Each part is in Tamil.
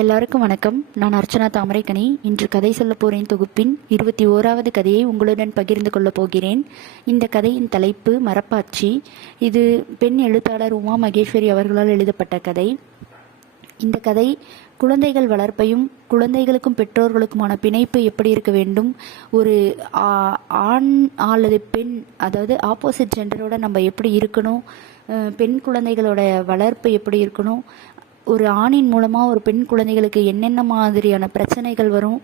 எல்லாருக்கும் வணக்கம். நான் அர்ச்சனா தாமரைக்கனி. இன்று கதை சொல்ல போகிறேன் தொகுப்பின் இருபத்தி ஓராவது கதையை உங்களுடன் பகிர்ந்து கொள்ளப் போகிறேன். இந்த கதையின் தலைப்பு மரப்பாச்சி. இது பெண் எழுத்தாளர் உமா மகேஸ்வரி அவர்களால் எழுதப்பட்ட கதை. இந்த கதை குழந்தைகள் வளர்ப்பையும் குழந்தைகளுக்கும் பெற்றோர்களுக்குமான பிணைப்பு எப்படி இருக்க வேண்டும்? ஒரு ஆண் அல்லது பெண் அதாவது ஆப்போசிட் ஜெண்டரோட நம்ம எப்படி இருக்கணும்? பெண் குழந்தைகளோட வளர்ப்பு எப்படி இருக்கணும்? ஒரு ஆணின் மூலமாக ஒரு பெண் குழந்தைகளுக்கு என்னென்ன மாதிரியான பிரச்சனைகள் வரும்?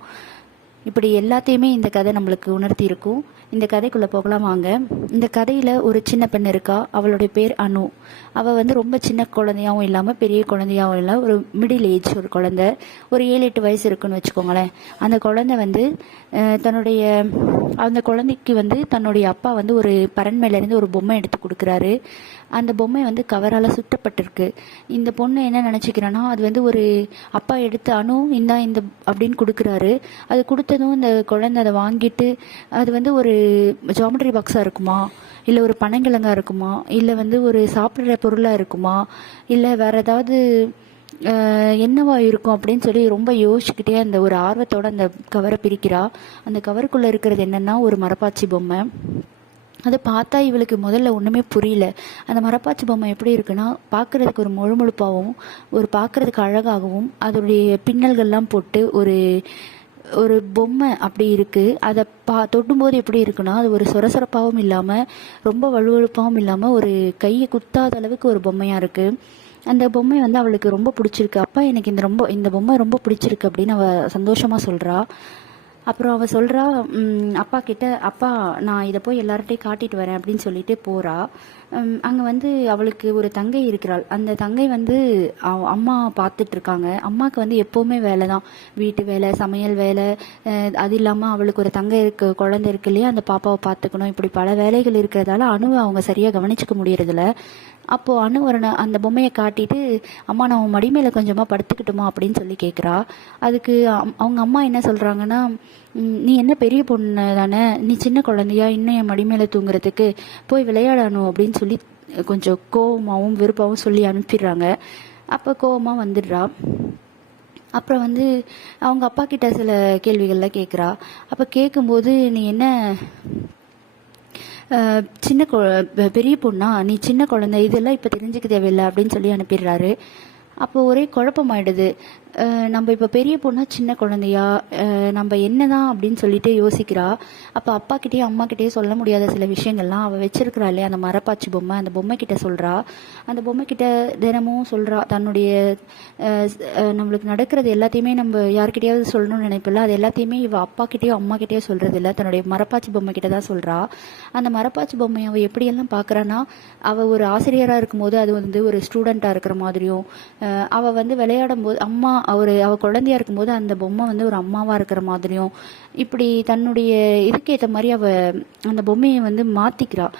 இப்படி எல்லாத்தையுமே இந்த கதை நம்மளுக்கு உணர்த்தி இருக்கும். இந்த கதைக்குள்ளே போகலாம் வாங்க. இந்த கதையில் ஒரு சின்ன பெண் இருக்கா? அவளுடைய பேர் அனு. அவள் வந்து ரொம்ப சின்ன குழந்தையாகவும் இல்லாமல் பெரிய குழந்தையாகவும் இல்லை. ஒரு மிடில் ஏஜ் ஒரு குழந்தை. ஒரு ஏழு எட்டு வயசு இருக்குன்னு வச்சுக்கோங்களேன். அந்த குழந்தை வந்து தன்னுடைய அந்த குழந்தைக்கு வந்து தன்னுடைய அப்பா வந்து ஒரு பரண்மையிலேருந்து ஒரு பொம்மை எடுத்து கொடுக்குறாரு. அந்த பொம்மை வந்து கவரால் சுட்டப்பட்டிருக்கு. இந்த பொண்ணு என்ன நினச்சிக்கிறேன்னா அது வந்து ஒரு அப்பா எடுத்து அணு இந்தா இந்த அப்படின்னு கொடுக்குறாரு. அது கொடுத்ததும் இந்த குழந்தை அதை வாங்கிட்டு அது வந்து ஒரு ஜாமெட்ரி பாக்ஸாக இருக்குமா? இல்லை ஒரு பனங்கிழங்காக இருக்குமா? இல்லை வந்து ஒரு சாப்பிட்ற பொருளாக இருக்குமா? இல்லை வேற ஏதாவது என்னவா இருக்கும் அப்படின்னு சொல்லி ரொம்ப யோசிச்சுக்கிட்டே அந்த ஒரு ஆர்வத்தோட அந்த கவரை பிரிக்கிறா. அந்த கவருக்குள்ளே இருக்கிறது என்னன்னா ஒரு மரப்பாச்சி பொம்மை. அதை பார்த்தா இவளுக்கு முதல்ல ஒன்றுமே புரியல. அந்த மரப்பாச்சி பொம்மை எப்படி இருக்குன்னா பார்க்குறதுக்கு ஒரு முழுமுழுப்பாகவும் ஒரு பார்க்கறதுக்கு அழகாகவும் அதோடைய பின்னல்கள்லாம் போட்டு ஒரு ஒரு பொம்மை அப்படி இருக்குது அதை பா தொடும்போது எப்படி இருக்குன்னா அது ஒரு சொரசொரப்பாகவும் இல்லாமல் ரொம்ப வலுவழுப்பாகவும் இல்லாமல் ஒரு கையை குத்தாத அளவுக்கு ஒரு பொம்மையாக இருக்குது அந்த பொம்மை வந்து அவளுக்கு ரொம்ப பிடிச்சிருக்கு. அப்பா எனக்கு இந்த ரொம்ப இந்த பொம்மை ரொம்ப பிடிச்சிருக்கு அப்படின்னு அவள் சந்தோஷமாக சொல்கிறாள் அப்புறம் அவள் சொல்கிறா அப்பா கிட்ட அப்பா நான் இதை போய் எல்லார்ட்டையும் காட்டிட்டு வரேன் அப்படின்னு சொல்லிட்டு போறா. அங்கே வந்து அவளுக்கு ஒரு தங்கை இருக்கிறாள். அந்த தங்கை வந்து அம்மா பார்த்துட்டு இருக்காங்க அம்மாவுக்கு வந்து எப்போவுமே வேலை தான். வீட்டு வேலை சமையல் வேலை அது இல்லாமல் அவளுக்கு ஒரு தங்கை இருக்கு குழந்தை இருக்கு இல்லையா? அந்த பாப்பாவை பார்த்துக்கணும். இப்படி பல வேலைகள் இருக்கிறதால அணுவை அவங்க சரியாக கவனிச்சுக்க முடியறதில்ல. அப்போது அணு அந்த பொம்மையை காட்டிட்டு அம்மா நான் உன் மடி மேலே கொஞ்சமாக படுத்துக்கிட்டுமா? அப்படின்னு சொல்லி கேட்குறா அதுக்கு அம்- அவங்க அம்மா என்ன சொல்கிறாங்கன்னா நீ என்ன பெரிய பொண்ணு தானே? நீ சின்ன குழந்தையா? இன்னும் என் மடி மேலே தூங்குறதுக்கு போய் விளையாடணும் அப்படின்னு சொல்லி கொஞ்சம் கோவமாகவும் விருப்பமாகவும் சொல்லி அனுப்பிடுறாங்க. அப்போ கோவமாக வந்துடுறா. அப்புறம் வந்து அவங்க அப்பா கிட்ட சில கேள்விகள்லாம் கேட்குறா அப்போ கேட்கும்போது நீ என்ன சின்ன கொ பெரிய பொண்ணா நீ சின்ன குழந்தை இதெல்லாம் இப்போ தெரிஞ்சுக்க தேவையில்லை அப்படின்னு சொல்லி அனுப்பிடுறாரு. அப்போ ஒரே குழப்பமாயிடுது. நம்ம இப்போ பெரிய பொண்ணா சின்ன குழந்தையா நம்ம நம்ம என்னதான் அப்படின்னு சொல்லிட்டு யோசிக்கிறா. அப்போ அப்பா கிட்டேயே அம்மா சொல்ல முடியாத சில விஷயங்கள்லாம் அவள் வச்சிருக்கிறா இல்லையா? அந்த மரப்பாச்சி பொம்மை அந்த பொம்மை கிட்ட சொல்றா. அந்த பொம்மை கிட்ட தினமும் சொல்றா. தன்னுடைய நம்மளுக்கு நடக்கிறது எல்லாத்தையுமே நம்ம யார்கிட்டயாவது சொல்லணும்னு நினைப்பில்ல. அது எல்லாத்தையுமே இவ அப்பா கிட்டயோ அம்மா இல்லை சொல்றது தன்னுடைய மரப்பாச்சி பொம்மை கிட்ட தான் சொல்றா. அந்த மரப்பாச்சி பொம்மையை அவ எப்படியெல்லாம் பார்க்கறான்னா அவ ஒரு ஆசிரியரா இருக்கும்போது அது வந்து ஒரு ஸ்டூடெண்டா இருக்கிற மாதிரியும் அவள் அவ வந்து விளையாடும் போது அம்மா அவர் அவள் குழந்தையா இருக்கும்போது அந்த பொம்மை வந்து ஒரு அம்மாவாக இருக்கிற மாதிரியும் இப்படி தன்னுடைய இதுக்கேற்ற மாதிரி அவள் அந்த பொம்மையை வந்து மாற்றிக்கிறாள்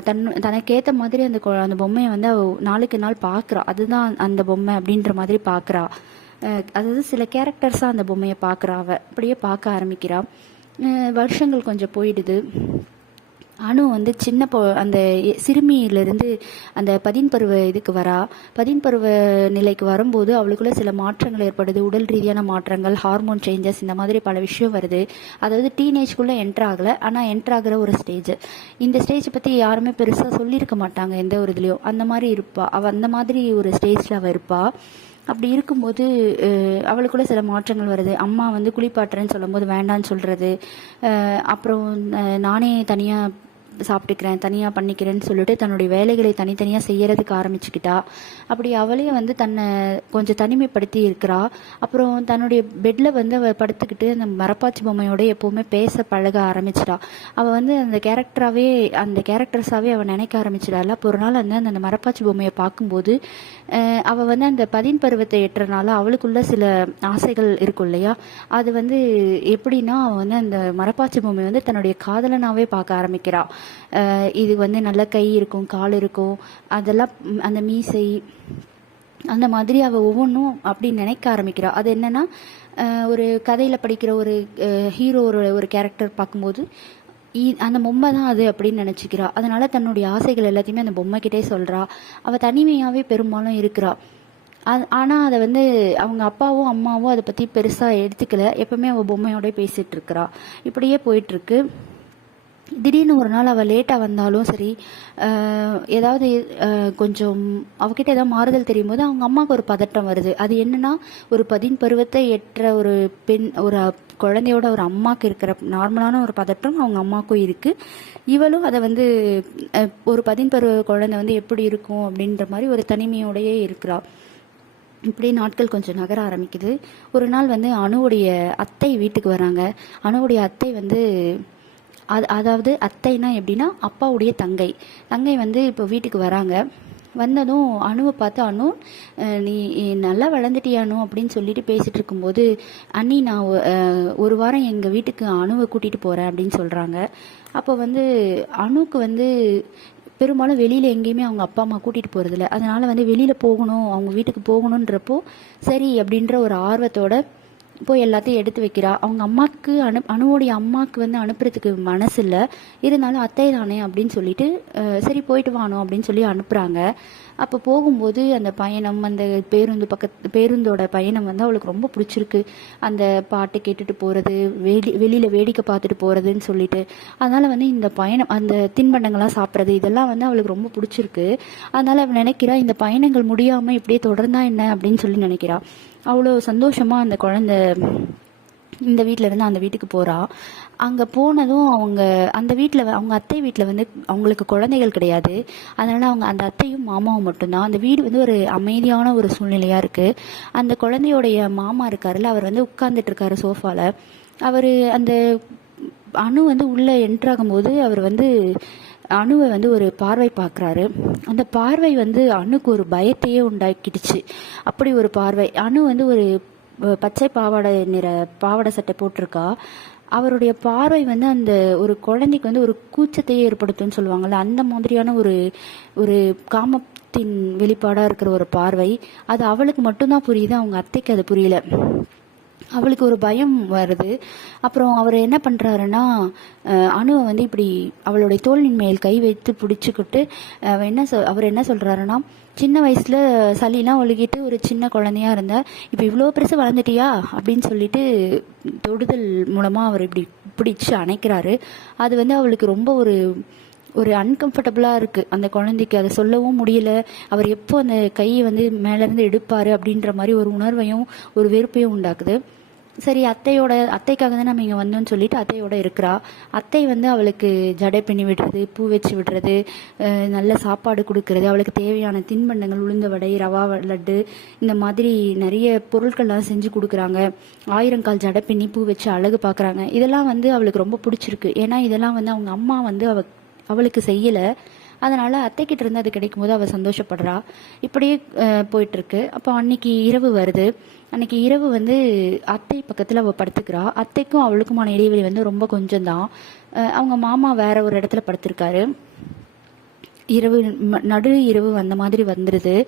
தன் தனக்கேற்ற மாதிரி அந்த கொ- அந்த பொம்மையை வந்து அவ நாளுக்கு நாள் பார்க்குறா அதுதான் அந்த பொம்மை அப்படின்ற மாதிரி பார்க்குறா அதாவது சில கேரக்டர்ஸாக அந்த பொம்மையை பார்க்கறா அவள் அப்படியே பார்க்க ஆரம்பிக்கிறா. வருஷங்கள் கொஞ்சம் போயிடுது. அணு வந்து சின்ன பொ அந்த சிறுமியிலிருந்து அந்த பதின் பருவ இதுக்கு வரா. பதின் பருவ நிலைக்கு வரும்போது அவளுக்குள்ள சில மாற்றங்கள் ஏற்படுது. உடல் ரீதியான மாற்றங்கள் ஹார்மோன் சேஞ்சஸ் இந்த மாதிரி பல விஷயம் வருது. அதாவது டீனேஜ்குள்ளே என்ட்ரு ஆகலை. ஆனால் என்ட்ரு ஆகிற ஒரு ஸ்டேஜ் இந்த ஸ்டேஜ் பற்றி யாருமே பெருசாக சொல்லியிருக்க மாட்டாங்க எந்த ஒரு இதுலேயும். அந்த மாதிரி இருப்பா. அவள் அந்த மாதிரி ஒரு ஸ்டேஜில் அவள் இருப்பா. அப்படி இருக்கும்போது அவளுக்குள்ள சில மாற்றங்கள் வருது. அம்மா வந்து குளிப்பாட்டுறேன்னு சொல்லும்போது வேண்டான்னு சொல்கிறது அப்புறம் நானே தனியாக சாப்பிட்டுக்கிறேன் தனியாக பண்ணிக்கிறேன்னு சொல்லிட்டு தன்னுடைய வேலைகளை தனித்தனியாக செய்யறதுக்கு ஆரம்பிச்சுக்கிட்டா. அப்படி அவளே வந்து தன்னை கொஞ்சம் தனிமைப்படுத்தி இருக்கிறா. அப்புறம் தன்னுடைய பெட்டில் வந்து அவள் படுத்துக்கிட்டு அந்த மரப்பாச்சி பொம்மையோட எப்போவுமே பேச பழக ஆரம்பிச்சிட்டா. அவள் வந்து அந்த கேரக்டராகவே அந்த கேரக்டர்ஸாகவே அவள் நினைக்க ஆரம்பிச்சிடால அப்போ ஒரு நாள் வந்து அந்த மரப்பாச்சி பொம்மையை பார்க்கும்போது அவள் வந்து அந்த பதின் பருவத்தை எட்டுறனால அவளுக்குள்ள சில ஆசைகள் இருக்கும் இல்லையா? அது வந்து எப்படின்னா அவள் வந்து அந்த மரப்பாச்சி பொம்மை வந்து தன்னுடைய காதலனாகவே பார்க்க ஆரம்பிக்கிறாள் இது வந்து நல்ல கை இருக்கும் கால் இருக்கும். அதெல்லாம் அந்த மீசை அந்த மாதிரி அவள் ஒவ்வொன்றும் அப்படி நினைக்க ஆரம்பிக்கிறா. அது என்னன்னா ஒரு கதையில் படிக்கிற ஒரு ஹீரோ ஒரு ஒரு கேரக்டர் பார்க்கும்போது அந்த பொம்மை தான் அது அப்படின்னு நினச்சிக்கிறா. அதனால தன்னுடைய ஆசைகள் எல்லாத்தையுமே அந்த பொம்மைக்கிட்டே சொல்கிறா அவள் தனிமையாகவே பெரும்பாலும் இருக்கிறா. ஆனால் அதை வந்து அவங்க அப்பாவும் அம்மாவும் அதை பற்றி பெருசாக எடுத்துக்கல. எப்பவுமே அவள் பொம்மையோட பேசிகிட்டு இருக்கிறா. இப்படியே போயிட்டுருக்கு திடீர்னு ஒரு நாள் அவள் லேட்டாக வந்தாலும் சரி ஏதாவது கொஞ்சம் அவகிட்ட ஏதாவது மாறுதல் தெரியும் போது அவங்க அம்மாவுக்கு ஒரு பதட்டம் வருது. அது என்னென்னா ஒரு பதின் பருவத்தை எற்ற ஒரு பெண் ஒரு குழந்தையோட ஒரு அம்மாவுக்கு இருக்கிற நார்மலான ஒரு பதட்டம் அவங்க அம்மாவுக்கும் இருக்குது இவளும் அதை வந்து ஒரு பதின் பருவ குழந்தை வந்து எப்படி இருக்கும் அப்படின்ற மாதிரி ஒரு தனிமையோடையே இருக்கிறாள் இப்படி நாட்கள் கொஞ்சம் நகர ஆரம்பிக்குது. ஒரு நாள் வந்து அணுவுடைய அத்தை வீட்டுக்கு வராங்க. அணுவுடைய அத்தை வந்து அது அதாவது அத்தைனா எப்படின்னா அப்பாவுடைய தங்கை. தங்கை வந்து இப்போ வீட்டுக்கு வராங்க. வந்ததும் அணுவை பார்த்து அணு நீ நல்லா வளர்ந்துட்டியா அப்படின்னு சொல்லிட்டு பேசிகிட்டு இருக்கும்போது அண்ணி நான் ஒரு வாரம் எங்கள் வீட்டுக்கு அணுவை கூட்டிகிட்டு போகிறேன் அப்படின்னு சொல்கிறாங்க அப்போ வந்து அணுக்கு வந்து பெரும்பாலும் வெளியில் எங்கேயுமே அவங்க அப்பா அம்மா கூட்டிகிட்டு போகிறதில்ல அதனால் வந்து வெளியில் போகணும் அவங்க வீட்டுக்கு போகணுன்றப்போ சரி அப்படின்ற ஒரு ஆர்வத்தோட போய் எல்லாத்தையும் எடுத்து வைக்கிறா. அவங்க அம்மாவுக்கு அனு அணுவோடைய அம்மாவுக்கு வந்து அனுப்புறதுக்கு மனசு இல்லை. இருந்தாலும் அத்தை தானே அப்படின்னு சொல்லிட்டு சரி போயிட்டு வானோம் அப்படின்னு சொல்லி அனுப்புகிறாங்க அப்போ போகும்போது அந்த பயணம் அந்த பேருந்து பக்கத்து பேருந்தோட பயணம் வந்து அவளுக்கு ரொம்ப பிடிச்சிருக்கு. அந்த பாட்டு கேட்டுட்டு போகிறது வெளி வெளியில் வேடிக்கை பார்த்துட்டு போகிறதுன்னு சொல்லிட்டு. அதனால் வந்து இந்த பயணம் அந்த தின்பண்டங்கள்லாம் சாப்பிட்றது இதெல்லாம் வந்து அவளுக்கு ரொம்ப பிடிச்சிருக்கு. அதனால் அவள் நினைக்கிறா இந்த பயணங்கள் முடியாமல் இப்படியே தொடர்ந்தா என்ன அப்படின்னு சொல்லி நினைக்கிறா. அவ்வளோ சந்தோஷமாக அந்த குழந்தை இந்த வீட்டில் இருந்து அந்த வீட்டுக்கு போகிறா அங்கே போனதும் அவங்க அந்த வீட்டில் அவங்க அத்தை வீட்டில் வந்து அவங்களுக்கு குழந்தைகள் கிடையாது. அதனால் அவங்க அந்த அத்தையும் மாமாவும் மட்டும்தான். அந்த வீடு வந்து ஒரு அமைதியான ஒரு சூழ்நிலையாக இருக்குது அந்த குழந்தையோடைய மாமா இருக்காருல்ல அவர் வந்து உட்காந்துட்ருக்காரு சோஃபாவில் அவர் அந்த அணு வந்து உள்ளே என்ட்ராகும்போது அவர் வந்து அணுவை வந்து ஒரு பார்வை பார்க்குறாரு. அந்த பார்வை வந்து அணுக்கு ஒரு பயத்தையே உண்டாக்கிடுச்சு. அப்படி ஒரு பார்வை. அணு வந்து ஒரு பச்சை பாவாடை நிற பாவாடை சட்டை போட்டிருக்கா. அவருடைய பார்வை வந்து அந்த ஒரு குழந்தைக்கு வந்து ஒரு கூச்சத்தையே ஏற்படுத்தும்னு சொல்லுவாங்கள்ல அந்த மாதிரியான ஒரு ஒரு காமத்தின் வெளிப்பாடாக இருக்கிற ஒரு பார்வை. அது அவளுக்கு மட்டும்தான் புரியுது அவங்க அத்தைக்கு அது புரியல. அவளுக்கு ஒரு பயம் வருது. அப்புறம் அவர் என்ன பண்ணுறாருன்னா அணுவை வந்து இப்படி அவளுடைய தோளின் மேல் கை வைத்து பிடிச்சிக்கிட்டு அவ என்ன சொல் அவர் என்ன சொல்கிறாருன்னா சின்ன வயசில் சளிலாம் ஒழுகிட்டு ஒரு சின்ன குழந்தையா இருந்தால் இப்போ இவ்வளோ பெருசு வளர்ந்துட்டியா? அப்படின்னு சொல்லிட்டு தொடுதல் மூலமாக அவர் இப்படி பிடிச்சி அணைக்கிறாரு. அது வந்து அவளுக்கு ரொம்ப ஒரு ஒரு அன்கம்ஃபர்டபுளாக இருக்குது அந்த குழந்தைக்கு அதை சொல்லவும் முடியல. அவர் எப்போ அந்த கையை வந்து மேலேருந்து எடுப்பார் அப்படின்ற மாதிரி ஒரு உணர்வையும் ஒரு வெறுப்பையும் உண்டாக்குது. சரி அத்தையோட அத்தைக்காக தான் நம்ம இங்கே வந்தோம்னு சொல்லிட்டு அத்தையோட இருக்கிறா. அத்தை வந்து அவளுக்கு ஜடை பின்னி விடுறது பூ வச்சு விடுறது நல்ல சாப்பாடு கொடுக்கறது அவளுக்கு தேவையான தின்பண்டங்கள் உளுந்த வடை ரவா லட்டு இந்த மாதிரி நிறைய பொருட்கள்லாம் செஞ்சு கொடுக்குறாங்க. ஆயிரங்கால் ஜடை பின்னி பூ வச்சு அழகு பார்க்குறாங்க. இதெல்லாம் வந்து அவளுக்கு ரொம்ப பிடிச்சிருக்கு. ஏன்னா இதெல்லாம் வந்து அவங்க அம்மா வந்து அவ அவளுக்கு செய்யலை. அதனால் அத்தைக்கிட்ட இருந்து அது கிடைக்கும் போது அவள் சந்தோஷப்படுறா. இப்படியே போயிட்டுருக்கு. அப்போ அன்னைக்கு இரவு வருது. அன்னைக்கு இரவு வந்து அத்தை பக்கத்தில் அவள் படுத்துக்கிறா. அத்தைக்கும் அவளுக்குமான இடைவெளி வந்து ரொம்ப கொஞ்சம் தான் அவங்க மாமா வேற ஒரு இடத்துல படுத்திருக்காரு. இரவு ம- நடு இரவு அந்த மாதிரி வந்துடுது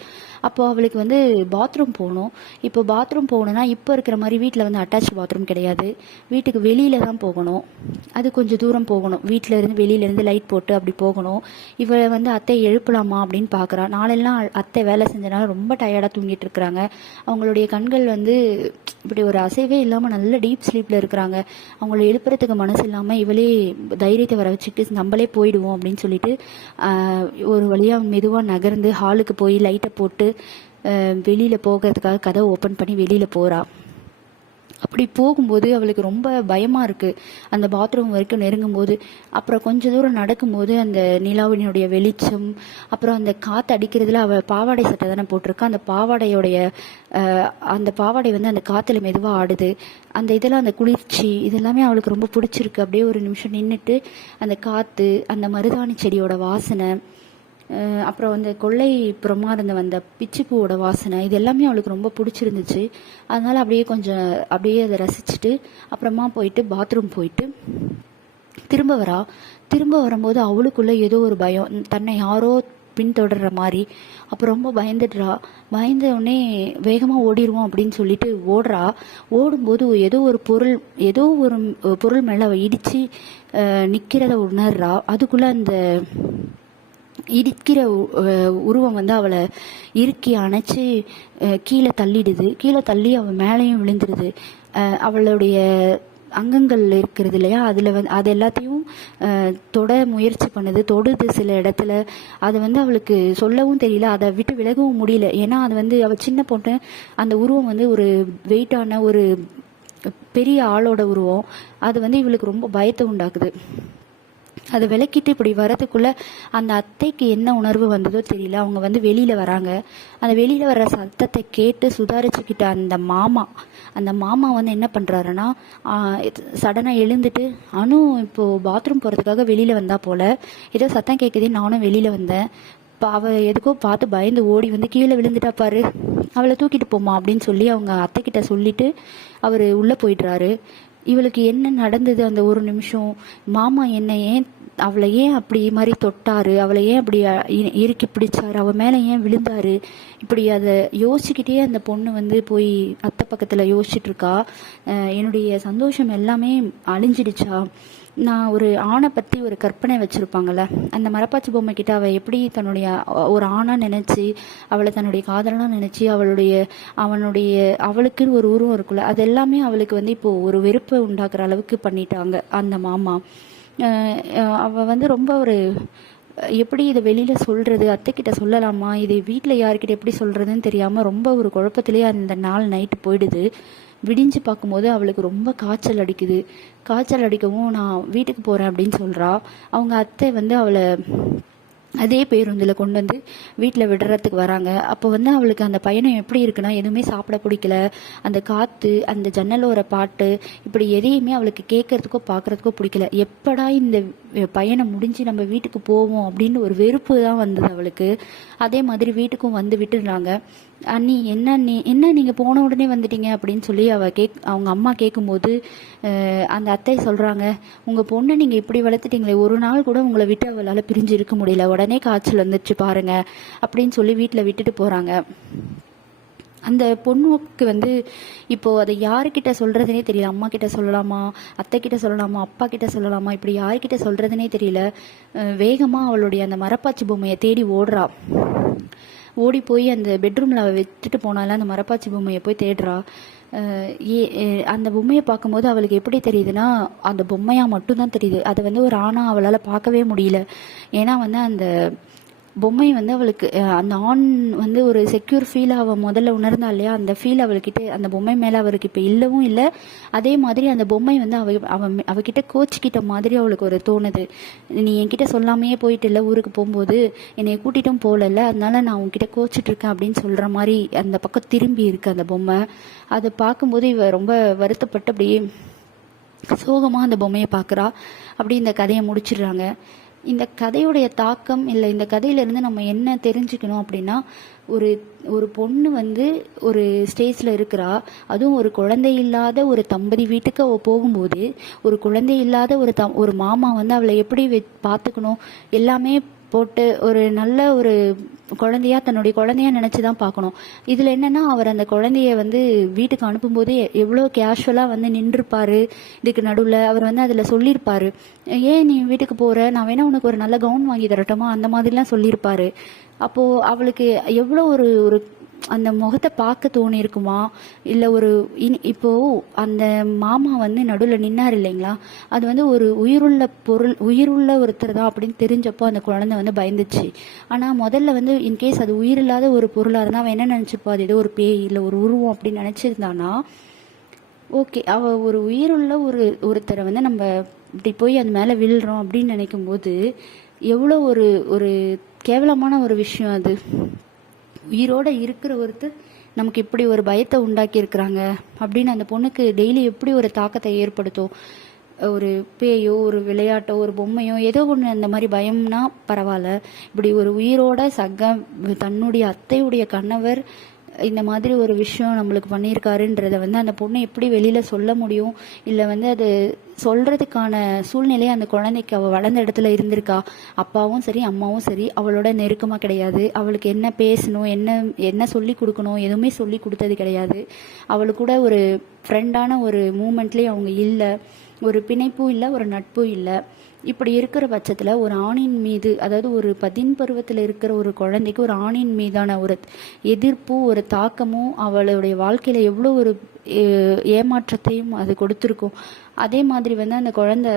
அப்போது அவளுக்கு வந்து பாத்ரூம் போகணும். இப்போ பாத்ரூம் போகணுன்னா இப்போ இருக்கிற மாதிரி வீட்டில் வந்து அட்டாச் பாத்ரூம் கிடையாது. வீட்டுக்கு வெளியில தான் போகணும். அது கொஞ்சம் தூரம் போகணும். வீட்டில் இருந்து வெளியிலேருந்து லைட் போட்டு அப்படி போகணும். இவளை வந்து அத்தை எழுப்பலாமா அப்படின்னு பார்க்குறா நாளெல்லாம் அத்தை வேலை செஞ்சனால ரொம்ப டயர்டாக தூங்கிட்டு இருக்கிறாங்க. அவங்களுடைய கண்கள் வந்து இப்படி ஒரு அசைவே இல்லாமல் நல்ல டீப் ஸ்லீப்பில் இருக்கிறாங்க. அவங்கள எழுப்புறதுக்கு மனசு இல்லாமல் இவளே தைரியத்தை வர வச்சுக்கிட்டு நம்மளே போயிடுவோம் அப்படின்னு சொல்லிட்டு ஒரு வழியாக மெதுவாக நகர்ந்து ஹாலுக்கு போய் லைட்டை போட்டு வெளியில் போகிறதுக்காக கதவை ஓப்பன் பண்ணி வெளியில் போகிறா அப்படி போகும்போது அவளுக்கு ரொம்ப பயமாக இருக்குது அந்த பாத்ரூம் வரைக்கும் நெருங்கும்போது அப்புறம் கொஞ்ச தூரம் நடக்கும்போது அந்த நிலாவினுடைய வெளிச்சம் அப்புறம் அந்த காற்று அடிக்கிறதுல அவள் பாவாடை சட்டை தானே போட்டிருக்கா. அந்த பாவாடையோடைய அந்த பாவாடை வந்து அந்த காற்றுல மெதுவாக ஆடுது. அந்த இதெல்லாம் அந்த குளிர்ச்சி இதெல்லாமே அவளுக்கு ரொம்ப பிடிச்சிருக்கு. அப்படியே ஒரு நிமிஷம் நின்றுட்டு அந்த காற்று அந்த மருதாணி செடியோட வாசனை அப்புறம் அந்த கொள்ளை புறமா இருந்த வந்த பிச்சுப்பூவோட வாசனை இது எல்லாமே அவளுக்கு ரொம்ப பிடிச்சிருந்துச்சு. அதனால அப்படியே கொஞ்சம் அப்படியே அதை ரசிச்சுட்டு அப்புறமா போயிட்டு பாத்ரூம் போயிட்டு திரும்ப வரா. திரும்ப வரும்போது அவளுக்குள்ள ஏதோ ஒரு பயம். தன்னை யாரோ பின்தொடர்ற மாதிரி. அப்போ ரொம்ப பயந்துடுறா. பயந்த உடனே வேகமாக ஓடிடுவோம் அப்படின்னு சொல்லிட்டு ஓடுறா. ஓடும்போது ஏதோ ஒரு பொருள் ஏதோ ஒரு பொருள் மேலே இடித்து நிற்கிறத உணர்றா. அதுக்குள்ளே அந்த இடிக்கிற உருவம் வந்து அவளை இறுக்கி அணைச்சி கீழே தள்ளிடுது. கீழே தள்ளி அவள் மேலேயும் விழுந்துருது. அவளுடைய அங்கங்கள் இருக்கிறது இல்லையா? அதில் வந்து அது எல்லாத்தையும் தொட முயற்சி பண்ணுது. தொடுது சில இடத்துல. அது வந்து அவளுக்கு சொல்லவும் தெரியல. அதை விட்டு விலகவும் முடியல. ஏன்னா அது வந்து அவள் சின்ன பொண்ணு. அந்த உருவம் வந்து ஒரு வெயிட்டான ஒரு பெரிய ஆளோட உருவம். அது வந்து இவளுக்கு ரொம்ப பயத்தை உண்டாக்குது. அதை விளக்கிட்டு இப்படி வரதுக்குள்ள அந்த அத்தைக்கு என்ன உணர்வு வந்ததோ தெரியல. அவங்க வந்து வெளியில வராங்க. அந்த வெளியில வர்ற சத்தத்தை கேட்டு சுதாரிச்சுக்கிட்ட அந்த மாமா அந்த மாமா வந்து என்ன பண்றாருன்னா சடனாக எழுந்துட்டு அனு இப்போ பாத்ரூம் போறதுக்காக வெளியில வந்தா போல. ஏதோ சத்தம் கேட்குதே நானும் வெளியில வந்தேன். இப்போ அவ எதுக்கோ பார்த்து பயந்து ஓடி வந்து கீழே விழுந்துட்டா பாரு. அவளை தூக்கிட்டு போமா அப்படின்னு சொல்லி அவங்க அத்தைக்கிட்ட சொல்லிட்டு அவர் உள்ளே போயிடுறாரு. இவளுக்கு என்ன நடந்தது அந்த ஒரு நிமிஷம்? மாமா என்ன ஏன் அவளை ஏன் அப்படி மாதிரி தொட்டாரு? அவளை ஏன் அப்படி இ- இறுக்கி பிடிச்சாரு? அவள் மேலே ஏன் விழுந்தாரு? இப்படி அதை யோசிச்சுக்கிட்டே அந்த பொண்ணு வந்து போய் அத்தை பக்கத்தில் யோசிச்சுட்டு இருக்கா. என்னுடைய சந்தோஷம் எல்லாமே அழிஞ்சிடுச்சா? நான் ஒரு ஆணை பற்றி ஒரு கற்பனை வச்சுருப்பாங்கள்ல அந்த மரப்பாச்சி பொம்மை கிட்ட அவள் எப்படி தன்னுடைய ஒரு ஆணாக நினச்சி அவளை தன்னுடைய காதலனாக நினச்சி அவளுடைய அவனுடைய அவளுக்குன்னு ஒரு உருவம் இருக்குல்ல அது எல்லாமே அவளுக்கு வந்து இப்போது ஒரு வெறுப்பை உண்டாக்குற அளவுக்கு பண்ணிட்டாங்க அந்த மாமா. அவள் வந்து ரொம்ப ஒரு எப்படி இதை வெளியில் சொல்கிறது அத்தைக்கிட்ட சொல்லலாமா இதை வீட்டில் யார்கிட்ட எப்படி சொல்கிறதுன்னு தெரியாமல் ரொம்ப ஒரு குழப்பத்திலே அந்த நாள் நைட்டு போயிடுது. விடிஞ்சு பார்க்கும்போது அவளுக்கு ரொம்ப காய்ச்சல் அடிக்குது. காய்ச்சல் அடிக்கவும் நான் வீட்டுக்கு போகிறேன் அப்படின்னு சொல்கிறா அவங்க அத்தை வந்து அவளை அதே பேருந்தில் கொண்டு வந்து வீட்டில் விடுறதுக்கு வராங்க. அப்போ வந்து அவளுக்கு அந்த பயணம் எப்படி இருக்குன்னா எதுவுமே சாப்பிட பிடிக்கல. அந்த காற்று அந்த ஜன்னலோர பாட்டு இப்படி எதையுமே அவளுக்கு கேட்கறதுக்கோ பார்க்கறதுக்கோ பிடிக்கல. எப்படா இந்த பயணம் முடிஞ்சு நம்ம வீட்டுக்கு போவோம் அப்படின்னு ஒரு வெறுப்பு தான் வந்தது அவளுக்கு. அதே மாதிரி வீட்டுக்கும் வந்து விட்டுடுறாங்க. அண்ணி என்ன நீ என்ன நீங்கள் போன உடனே வந்துட்டீங்க அப்படின்னு சொல்லி அவ கேக் அவங்க அம்மா கேட்கும்போது அந்த அத்தை சொல்கிறாங்க உங்கள் பொண்ணை நீங்கள் இப்படி வளர்த்துட்டீங்களே ஒரு நாள் கூட உங்களை விட்டு அவளால் பிரிஞ்சு இருக்க முடியல உடனே காய்ச்சல் வந்துச்சு பாருங்க அப்படின்னு சொல்லி வீட்டில் விட்டுட்டு போகிறாங்க அந்த பொண்ணுக்கு வந்து இப்போது அதை யாருக்கிட்ட சொல்கிறதுனே தெரியல அம்மா கிட்ட சொல்லலாமா அத்தை கிட்ட சொல்லலாமா அப்பா கிட்ட சொல்லலாமா இப்படி யார்கிட்ட சொல்கிறதுனே தெரியல வேகமாக அவளுடைய அந்த மரப்பாச்சி பொம்மையை தேடி ஓடுறா. ஓடி போய் அந்த பெட்ரூமில் அவள் வச்சுட்டு போனால அந்த மரப்பாச்சி பொம்மையை போய் தேடுறா. ஏ- அந்த பொம்மையை பார்க்கும்போது அவளுக்கு எப்படி தெரியுதுன்னா அந்த பொம்மையாக மட்டும்தான் தெரியுது. அதை வந்து ஒரு ஆணா அவளால் பார்க்கவே முடியல. ஏன்னா வந்து அந்த பொம்மை வந்து அவளுக்கு அந்த ஆண் வந்து ஒரு செக்யூர் ஃபீல் அவ முதல்ல உணர்ந்தா இல்லையா அந்த ஃபீல் அவள்கிட்ட அந்த பொம்மை மேல அவருக்கு இப்ப இல்லவும் இல்லை. அதே மாதிரி அந்த பொம்மை வந்து அவ அவ அவகிட்ட கோச்சிக்கிட்ட மாதிரி அவளுக்கு ஒரு தோணுது. நீ என்கிட்ட சொல்லாமையே போயிட்டு இல்லை ஊருக்கு போகும்போது என்னை கூட்டிட்டும் போகல அதனால நான் உன்கிட்ட கோச்சிட்டு இருக்கேன் அப்படின்னு சொல்ற மாதிரி அந்த பக்கம் திரும்பி இருக்கு அந்த பொம்மை. அதை பார்க்கும்போது இவ ரொம்ப வருத்தப்பட்டு அப்படியே சோகமா அந்த பொம்மையை பார்க்குறா அப்படி இந்த கதையை முடிச்சிடுறாங்க. இந்த கதையுடைய தாக்கம் இல்லை இந்த கதையிலேருந்து நம்ம என்ன தெரிஞ்சுக்கணும் அப்படின்னா ஒரு ஒரு பொண்ணு வந்து ஒரு ஸ்டேஜில் இருக்கிறா அதுவும் ஒரு குழந்தை இல்லாத ஒரு தம்பதி வீட்டுக்கு அவள் போகும்போது ஒரு குழந்தை இல்லாத ஒரு தம் ஒரு மாமா வந்து அவளை எப்படி வெ பார்த்துக்கணும் எல்லாமே போட்டு ஒரு நல்ல ஒரு குழந்தையா தன்னுடைய குழந்தையா நினச்சி தான் பார்க்கணும். இதுல என்னன்னா அவர் அந்த குழந்தைய வந்து வீட்டுக்கு அனுப்பும்போது எவ்வளோ கேஷுவலா வந்து நின்றுப்பாரு. இதுக்கு நடுவில் அவர் வந்து அதில் சொல்லியிருப்பாரு. ஏன் நீ வீட்டுக்கு போற? நான் வேணா உனக்கு ஒரு நல்ல கவுன் வாங்கி தரட்டுமா? அந்த மாதிரிலாம் சொல்லியிருப்பாரு. அப்போ அவளுக்கு எவ்வளோ ஒரு ஒரு அந்த முகத்தை பார்க்க தோணியிருக்குமா இல்லை ஒரு இனி இப்போது அந்த மாமா வந்து நடுவில் நின்னார் இல்லைங்களா? அது வந்து ஒரு உயிருள்ள பொருள் உயிருள்ள ஒருத்தர் தான் அப்படின்னு தெரிஞ்சப்போ அந்த குழந்தை வந்து பயந்துச்சு. ஆனால் முதல்ல வந்து இன்கேஸ் அது உயிரில்லாத ஒரு பொருளாக இருந்தால் அவன் என்ன நினச்சிப்போ? அது ஏதோ ஒரு பேய் இல்லை ஒரு உருவம் அப்படின்னு நினச்சிருந்தானா? ஓகே அவ ஒரு உயிருள்ள ஒரு ஒருத்தரை வந்து நம்ம இப்படி போய் அது மேலே விழுறோம் அப்படின்னு நினைக்கும் போது எவ்வளோ ஒரு ஒரு கேவலமான ஒரு விஷயம் அது. உயிரோட இருக்கிற ஒருத்தர் நமக்கு இப்படி ஒரு பயத்தை உண்டாக்கி இருக்கிறாங்க அப்படின்னு அந்த பொண்ணுக்கு டெய்லி எப்படி ஒரு தாக்கத்தை ஏற்படுத்தும்? ஒரு பேயோ ஒரு விளையாட்டோ ஒரு பொம்மையோ ஏதோ ஒன்று அந்த மாதிரி பயம்னா பரவாயில்ல. இப்படி ஒரு உயிரோட சக தன்னுடைய அத்தையுடைய கணவர் இந்த மாதிரி ஒரு விஷயம் நம்மளுக்கு பண்ணியிருக்காருன்றத வந்து அந்த பொண்ணு எப்படி வெளியில் சொல்ல முடியும்? இல்லை வந்து அது சொல்றதுக்கான சூழ்நிலை அந்த குழந்தைக்கு அவள் வளர்ந்த இடத்துல இருந்திருக்கா? அப்பாவும் சரி அம்மாவும் சரி அவளோட நெருக்கமாக கிடையாது. அவளுக்கு என்ன பேசணும் என்ன என்ன சொல்லி கொடுக்கணும் எதுவுமே சொல்லி கொடுத்தது கிடையாது. அவளுக்கு கூட ஒரு ஃப்ரெண்டான ஒரு மூமெண்ட்லேயும் அவங்க இல்லை. ஒரு பிணைப்பும் இல்லை ஒரு நட்பும் இல்லை. இப்படி இருக்கிற பட்சத்தில் ஒரு ஆணின் மீது அதாவது ஒரு பதின் பருவத்தில் இருக்கிற ஒரு குழந்தைக்கு ஒரு ஆணின் மீதான ஒரு எதிர்ப்பும் ஒரு தாக்கமும் அவளுடைய வாழ்க்கையில் எவ்வளோ ஒரு ஏமாற்றத்தையும் அது கொடுத்துருக்கும். அதே மாதிரி வந்து அந்த குழந்தை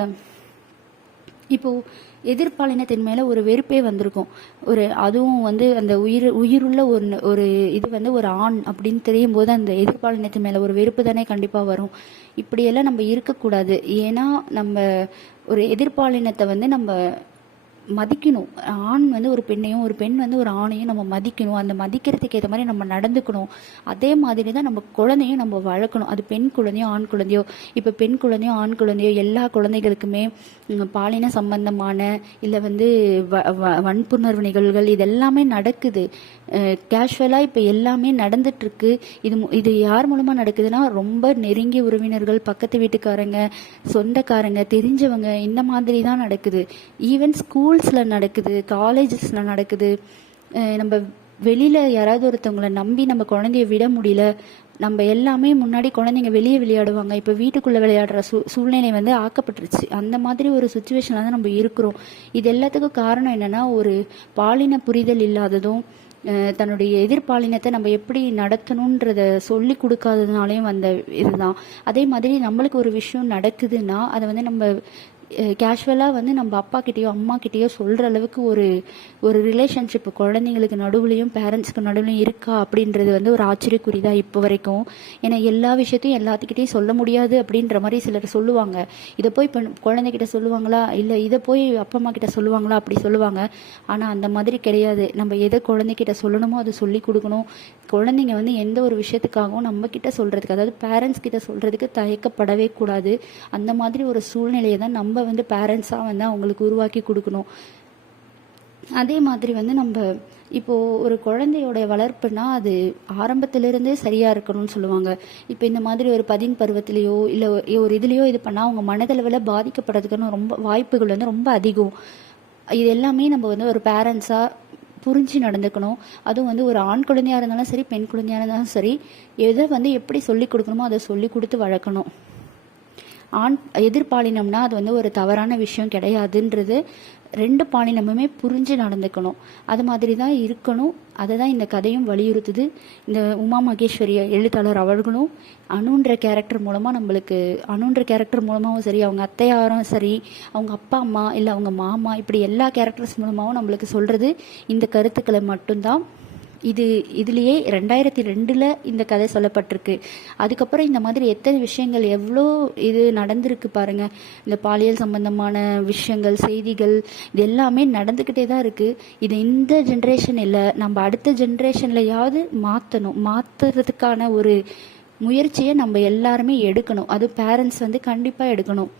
இப்போது எதிர்பாலினத்தின் மேலே ஒரு வெறுப்பே வந்திருக்கும். ஒரு அதுவும் வந்து அந்த உயிர் உயிருள்ள ஒரு ஒரு இது வந்து ஒரு ஆண் அப்படின்னு தெரியும் போது அந்த எதிர்பாலினத்தின் மேலே ஒரு வெறுப்பு தானே கண்டிப்பாக வரும். இப்படியெல்லாம் நம்ம இருக்கக்கூடாது. ஏன்னா நம்ம ஒரு எதிர்பாலினத்தை வந்து நம்ம மதிக்கணும். ஆண் வந்து ஒரு பெண்ணையும் ஒரு பெண் வந்து ஒரு ஆணையும் நம்ம மதிக்கணும். அந்த மதிக்கிறதுக்கு ஏற்ற மாதிரி நம்ம நடந்துக்கணும். அதே மாதிரி தான் நம்ம குழந்தையும் நம்ம வளர்க்கணும். அது பெண் குழந்தையோ ஆண் குழந்தையோ. இப்போ பெண் குழந்தையோ ஆண் குழந்தையோ எல்லா குழந்தைகளுக்குமே பாலின சம்பந்தமான இல்லை வந்து வ வ- வன்புணர்வு நிகழ்வுகள் இது எல்லாமே நடக்குது கேஷுவலாக இப்போ எல்லாமே நடந்துட்டுருக்கு. இது இது யார் மூலமாக நடக்குதுன்னா ரொம்ப நெருங்கிய உறவினர்கள் பக்கத்து வீட்டுக்காரங்க சொந்தக்காரங்க தெரிஞ்சவங்க இந்த மாதிரி தான் நடக்குது. ஈவன் ஸ்கூல் ஸ்கூல்ஸில் நடக்குது காலேஜஸில் நடக்குது. நம்ம வெளியில் யாராவது ஒருத்தவங்கள நம்பி நம்ம குழந்தைய விட முடியல நம்ம எல்லாமே முன்னாடி குழந்தைங்க வெளியே விளையாடுவாங்க. இப்போ வீட்டுக்குள்ளே விளையாடுற சூ சூழ்நிலை வந்து ஆக்கப்பட்டுருச்சு. அந்த மாதிரி ஒரு சுச்சுவேஷனில் தான் நம்ம இருக்கிறோம். இது எல்லாத்துக்கும் காரணம் என்னென்னா ஒரு பாலின புரிதல் இல்லாததும் தன்னுடைய எதிர்பாலினத்தை நம்ம எப்படி நடத்தணுன்றத சொல்லி கொடுக்காததுனாலையும் வந்த இதுதான். அதே மாதிரி நம்மளுக்கு ஒரு விஷயம் நடக்குதுன்னா அதை வந்து நம்ம கேஷுவலாக வந்து நம்ம அப்பா கிட்டேயோ அம்மா கிட்டேயோ சொல்கிற அளவுக்கு ஒரு ஒரு ரிலேஷன்ஷிப் குழந்தைங்களுக்கு நடுவுலையும் பேரண்ட்ஸ்க்கு நடுவுலையும் இருக்கா அப்படின்றது வந்து ஒரு ஆச்சரியக்குறி தான் இப்போ வரைக்கும். ஏன்னா எல்லா விஷயத்தையும் எல்லாத்துக்கிட்டையும் சொல்ல முடியாது அப்படின்ற மாதிரி சிலர் சொல்லுவாங்க. இதை போய் இப்போ குழந்தைகிட்ட சொல்லுவாங்களா? இல்லை இதை போய் அப்பா அம்மா கிட்ட சொல்லுவாங்களா? அப்படி சொல்லுவாங்க. ஆனால் அந்த மாதிரி கிடையாது. நம்ம எதை குழந்தைகிட்ட சொல்லணுமோ அதை சொல்லி கொடுக்கணும். குழந்தைங்க வந்து எந்த ஒரு விஷயத்துக்காகவும் நம்ம கிட்ட சொல்றதுக்கு அதாவது பேரண்ட்ஸ் கிட்ட சொல்றதுக்கு தயக்கப்படவே கூடாது. அந்த மாதிரி ஒரு சூழ்நிலையை தான் நம்ம வந்து பேரண்ட்ஸாக வந்து அவங்களுக்கு உருவாக்கி கொடுக்கணும். அதே மாதிரி வந்து நம்ம இப்போ ஒரு குழந்தையோட வளர்ப்புனா அது ஆரம்பத்திலிருந்தே சரியா இருக்கணும்னு சொல்லுவாங்க. இப்போ இந்த மாதிரி ஒரு பதின் பருவத்திலேயோ இல்லை ஒரு இதுலேயோ இது பண்ணால் அவங்க மனதளவில் பாதிக்கப்படுறதுக்கான ரொம்ப வாய்ப்புகள் வந்து ரொம்ப அதிகம். இது எல்லாமே நம்ம வந்து ஒரு பேரண்ட்ஸாக புரிஞ்சு நடந்துக்கணும். அதுவும் வந்து ஒரு ஆண் குழந்தையா இருந்தாலும் சரி பெண் குழந்தையா இருந்தாலும் சரி எதை வந்து எப்படி சொல்லிக் கொடுக்கணுமோ அதை சொல்லி கொடுத்து வளர்க்கணும். ஆண் எதிர்பாலினம்னா அது வந்து ஒரு தவறான விஷயம் கிடையாதுன்றது ரெண்டு பாலினமுமே புரிஞ்சு நடந்துக்கணும். அது மாதிரி தான் இருக்கணும். அதை தான் இந்த கதையும் வலியுறுத்துது. இந்த உமா மகேஸ்வரி எழுத்தாளர் அவர்களும் அணுன்ற கேரக்டர் மூலமாக நம்மளுக்கு அணுன்ற கேரக்டர் மூலமாகவும் சரி அவங்க அத்தையாரும் சரி அவங்க அப்பா அம்மா இல்லை அவங்க மாமா இப்படி எல்லா கேரக்டர்ஸ் மூலமாகவும் நம்மளுக்கு சொல்கிறது இந்த கருத்துக்களை மட்டும்தான். இது இதுலேயே ரெண்டாயிரத்தி ரெண்டில் இந்த கதை சொல்லப்பட்டிருக்கு. அதுக்கப்புறம் இந்த மாதிரி எத்தனை விஷயங்கள் எவ்வளோ இது நடந்திருக்கு பாருங்கள் இந்த பாலியல் சம்பந்தமான விஷயங்கள் செய்திகள் இது எல்லாமே நடந்துக்கிட்டே தான் இருக்குது இது இந்த ஜென்ரேஷன் இல்லை நம்ம அடுத்த ஜென்ரேஷன்லையாவது மாற்றணும் மாற்றுறதுக்கான ஒரு முயற்சியை நம்ம எல்லாருமே எடுக்கணும். அது பேரண்ட்ஸ் வந்து கண்டிப்பாக எடுக்கணும்.